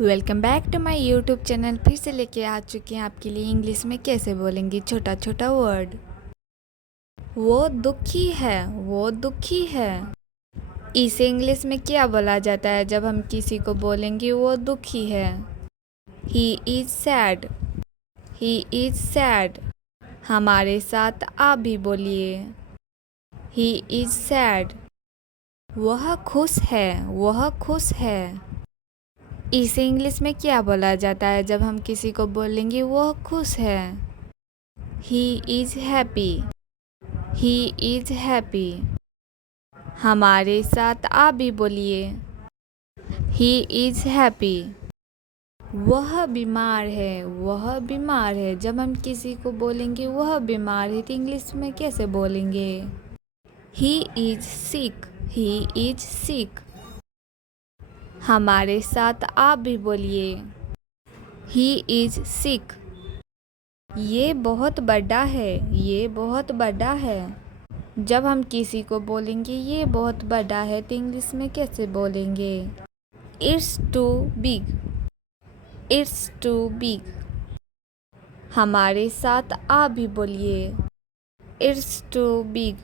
Welcome back to my YouTube channel. फिर से लेके आ चुके हैं आपके लिए इंग्लिश में कैसे बोलेंगे छोटा छोटा वर्ड। वो दुखी है, वो दुखी है। इसे इंग्लिश में क्या बोला जाता है जब हम किसी को बोलेंगे वो दुखी है? He is sad, he is sad. हमारे साथ आप भी बोलिए, ही इज सैड। वह खुश है, वह खुश है। इसे इंग्लिश में क्या बोला जाता है जब हम किसी को बोलेंगे वह खुश है? He is happy, he is happy. हमारे साथ आप भी बोलिए, ही इज़ हैप्पी। वह बीमार है, वह बीमार है। जब हम किसी को बोलेंगे वह बीमार है तो इंग्लिश में कैसे बोलेंगे? He is sick, he is sick. हमारे साथ आप भी बोलिए, ही इज़ सिक। ये बहुत बड़ा है, ये बहुत बड़ा है। जब हम किसी को बोलेंगे ये बहुत बड़ा है तो इंग्लिश में कैसे बोलेंगे? It's too big, it's too big. हमारे साथ आप भी बोलिए, इट्स टू बिग।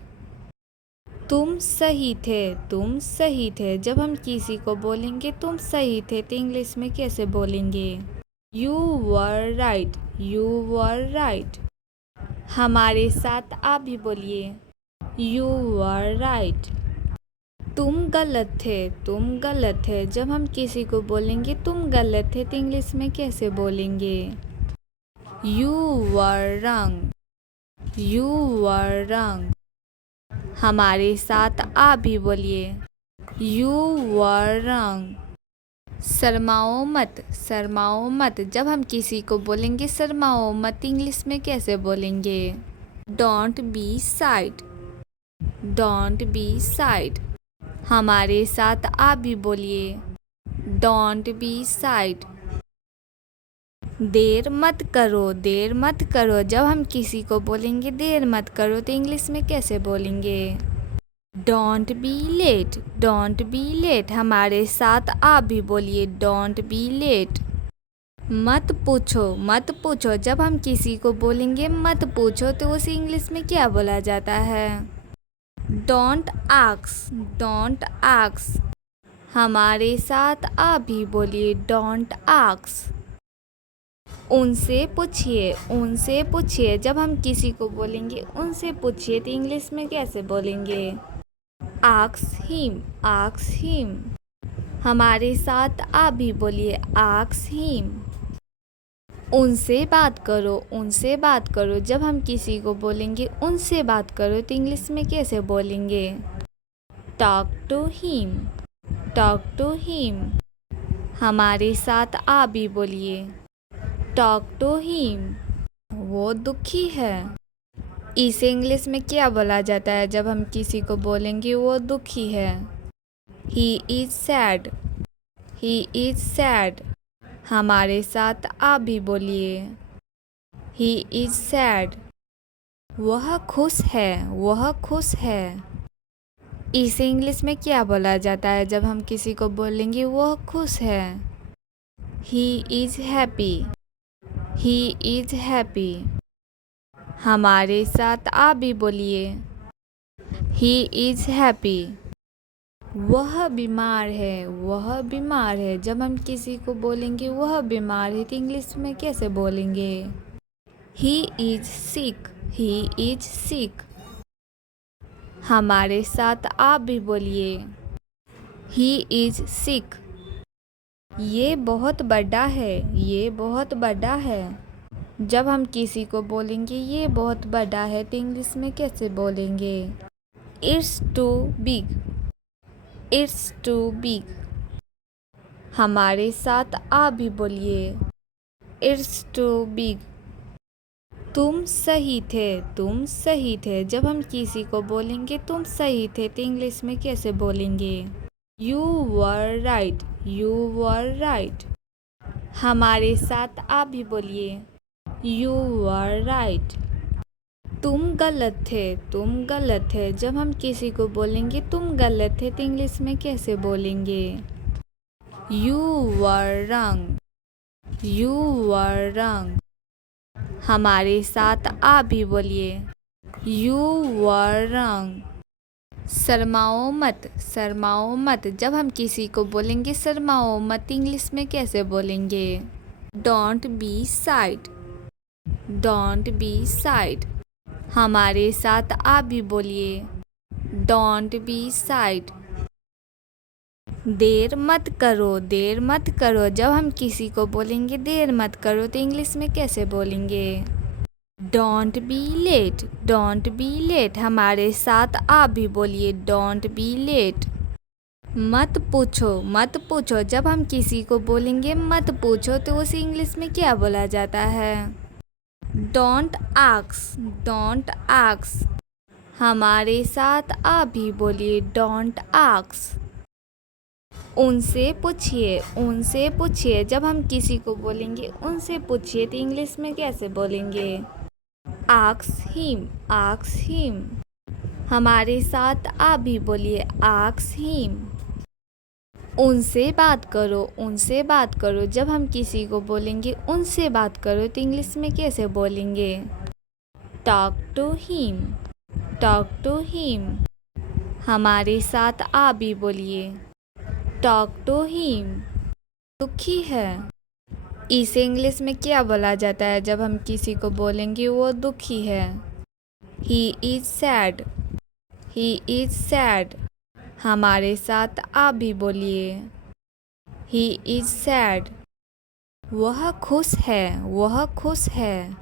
तुम सही थे, तुम सही थे। जब हम किसी को बोलेंगे तुम सही थे तो इंग्लिश में कैसे बोलेंगे? You were right, you were right. हमारे साथ आप भी बोलिए, यू वर राइट। तुम गलत थे, तुम गलत थे। जब हम किसी को बोलेंगे तुम गलत थे तो इंग्लिश में कैसे बोलेंगे? यू वर रंग, यू वर रंग। हमारे साथ आप भी बोलिए, यू वर रंग। शर्माओ मत, शर्माओ मत। जब हम किसी को बोलेंगे शर्माओ मत इंग्लिश में कैसे बोलेंगे? Don't B side, don't be side. हमारे साथ आप भी बोलिए, डोंट बी साइड। देर मत करो, देर मत करो। जब हम किसी को बोलेंगे देर मत करो तो इंग्लिश में कैसे बोलेंगे? Don't be late, don't be late. हमारे साथ आप भी बोलिए, डोंट बी लेट। मत पूछो, मत पूछो। जब हम किसी को बोलेंगे मत पूछो तो उसे इंग्लिश में क्या बोला जाता है? Don't ask, don't ask. हमारे साथ आप भी बोलिए, डोंट आस्क। उनसे पूछिए, उनसे पूछिए। जब हम किसी को बोलेंगे उनसे पूछिए तो इंग्लिश में कैसे बोलेंगे? Ask him, ask him. हमारे साथ आप भी बोलिए, आस्क हिम। उनसे बात करो, उनसे बात करो। जब हम किसी को बोलेंगे उनसे बात करो तो इंग्लिश में कैसे बोलेंगे? Talk to him, talk to him. हमारे साथ आप भी बोलिए, टॉक टू हिम। वो दुखी है। इसे इंग्लिश में क्या बोला जाता है जब हम किसी को बोलेंगे वो दुखी है? He is sad, he is sad. हमारे साथ आप भी बोलिए, ही इज़ सैड। वह खुश है, वह खुश है। इसे इंग्लिश में क्या बोला जाता है जब हम किसी को बोलेंगे वह खुश है? He is happy, he is happy. हमारे साथ आप भी बोलिए, ही इज़ हैप्पी। वह बीमार है, वह बीमार है। जब हम किसी को बोलेंगे वह बीमार है तो इंग्लिश में कैसे बोलेंगे? He is sick, he is sick. हमारे साथ आप भी बोलिए, ही इज़ सिक। ये बहुत बड़ा है, ये बहुत बड़ा है। जब हम किसी को बोलेंगे ये बहुत बड़ा है तो इंग्लिश में कैसे बोलेंगे? It's too big, it's too big. हमारे साथ आप भी बोलिए, इट्स टू बिग। तुम सही थे, तुम सही थे। जब हम किसी को बोलेंगे तुम सही थे तो इंग्लिश में कैसे बोलेंगे? You were right, you were right. हमारे साथ आप भी बोलिए, यू वर राइट। तुम गलत थे, तुम गलत थे। जब हम किसी को बोलेंगे तुम गलत थे तो इंग्लिश में कैसे बोलेंगे? यू वर रंग, यू वर रंग। हमारे साथ आ भी बोलिए, यू वर रंग। शर्माओ मत, शर्माओ मत। जब हम किसी को बोलेंगे शर्माओ मत, इंग्लिश में कैसे बोलेंगे? Don't B shied, don't be shied. हमारे साथ आ भी बोलिए, डोंट बी शाइड। देर मत करो, देर मत करो। जब हम किसी को बोलेंगे देर मत करो, तो इंग्लिश में कैसे बोलेंगे? Don't be late, don't be late. हमारे साथ आ भी बोलिए, डोंट बी लेट। मत पूछो, मत पूछो। जब हम किसी को बोलेंगे मत पूछो, तो उसे इंग्लिश में क्या बोला जाता है? Don't ask, don't ask. हमारे साथ आ भी बोलिए, डोंट आस्क। उनसे पूछिए, उनसे पूछिए। जब हम किसी को बोलेंगे उनसे पूछिए, तो इंग्लिश में कैसे बोलेंगे? Ask him, ask him. हमारे साथ आ भी बोलिए, आस्क हिम। उनसे बात करो, उनसे बात करो। जब हम किसी को बोलेंगे उनसे बात करो, तो इंग्लिश में कैसे बोलेंगे? Talk to him, talk to him. हमारे साथ आ भी बोलिए, टॉक टू हिम। दुखी है, इसे इंग्लिश में क्या बोला जाता है? जब हम किसी को बोलेंगे वो दुखी है, he is sad, he is sad. हमारे साथ आ भी बोलिए, ही इज सैड। वह खुश है, वह खुश है।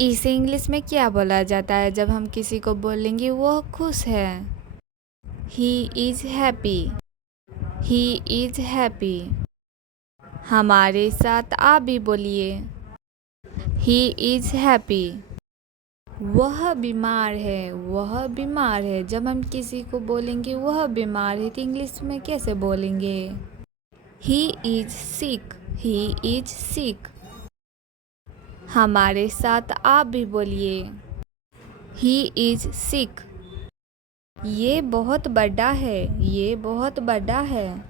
इसे इंग्लिश में क्या बोला जाता है? जब हम किसी को बोलेंगे वह खुश है, he is happy, he is happy. हमारे साथ आ भी बोलिए, ही इज हैप्पी। वह बीमार है, वह बीमार है। जब हम किसी को बोलेंगे वह बीमार है, तो इंग्लिश में कैसे बोलेंगे? He is sick, he is sick. हमारे साथ आप भी बोलिए, ही इज सिक। ये बहुत बड़ा है, ये बहुत बड़ा है।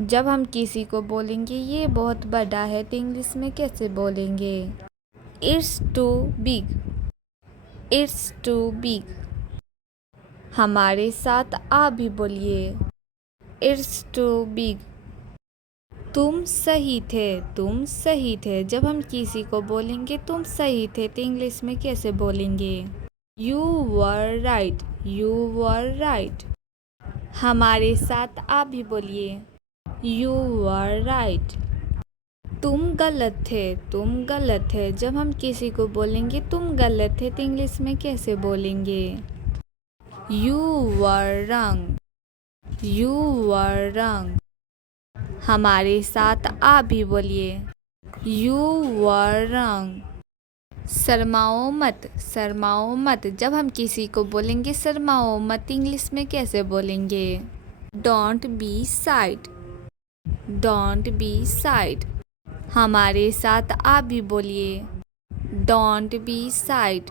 जब हम किसी को बोलेंगे ये बहुत बड़ा है, तो इंग्लिश में कैसे बोलेंगे? It's too big, it's too big. हमारे साथ आ भी बोलिए, इट्स टू बिग। तुम सही थे, तुम सही थे। जब हम किसी को बोलेंगे तुम सही थे, तो इंग्लिश में कैसे बोलेंगे? You were right, you were right. हमारे साथ आप भी बोलिए, यू वर राइट। तुम गलत थे, तुम गलत थे। जब हम किसी को बोलेंगे तुम गलत थे, तो इंग्लिश में कैसे बोलेंगे? You were wrong, you were wrong. हमारे साथ आ भी बोलिए, यू वर रॉन्ग। शर्माओ मत, शर्माओ मत। जब हम किसी को बोलेंगे शर्माओ मत, इंग्लिश में कैसे बोलेंगे? Don't B shied, don't be shied. हमारे साथ आप भी बोलिए, डोंट बी शाइड।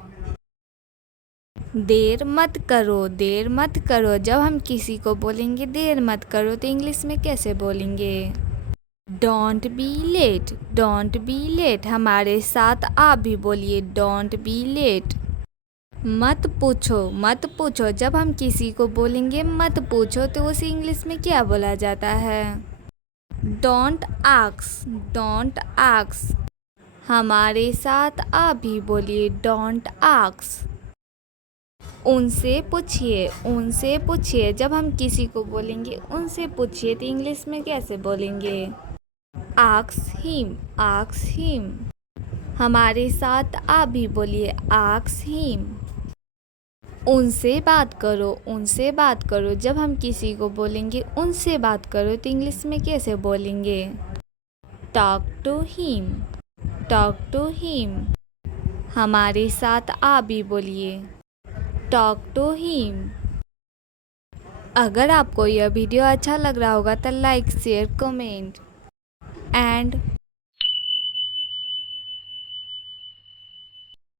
देर मत करो, देर मत करो। जब हम किसी को बोलेंगे देर मत करो, तो इंग्लिश में कैसे बोलेंगे? Don't be late, don't be late. हमारे साथ आप भी बोलिए, डोंट बी लेट। मत पूछो, मत पूछो। जब हम किसी को बोलेंगे मत पूछो, तो उसे इंग्लिश में क्या बोला जाता है? Don't ask, don't ask. हमारे साथ आप भी बोलिए, डोंट आस्क। उनसे पूछिए, उनसे पूछिए। जब हम किसी को बोलेंगे उनसे पूछिए, तो इंग्लिश में कैसे बोलेंगे? Ask him, ask him. हमारे साथ आप भी बोलिए, आस्क हिम। उनसे बात करो, उनसे बात करो। जब हम किसी को बोलेंगे उनसे बात करो, तो इंग्लिश में कैसे बोलेंगे? Talk to him, talk to him. हमारे साथ आप भी बोलिए, टॉक टू हिम। अगर आपको यह वीडियो अच्छा लग रहा होगा तो लाइक शेयर कमेंट एंड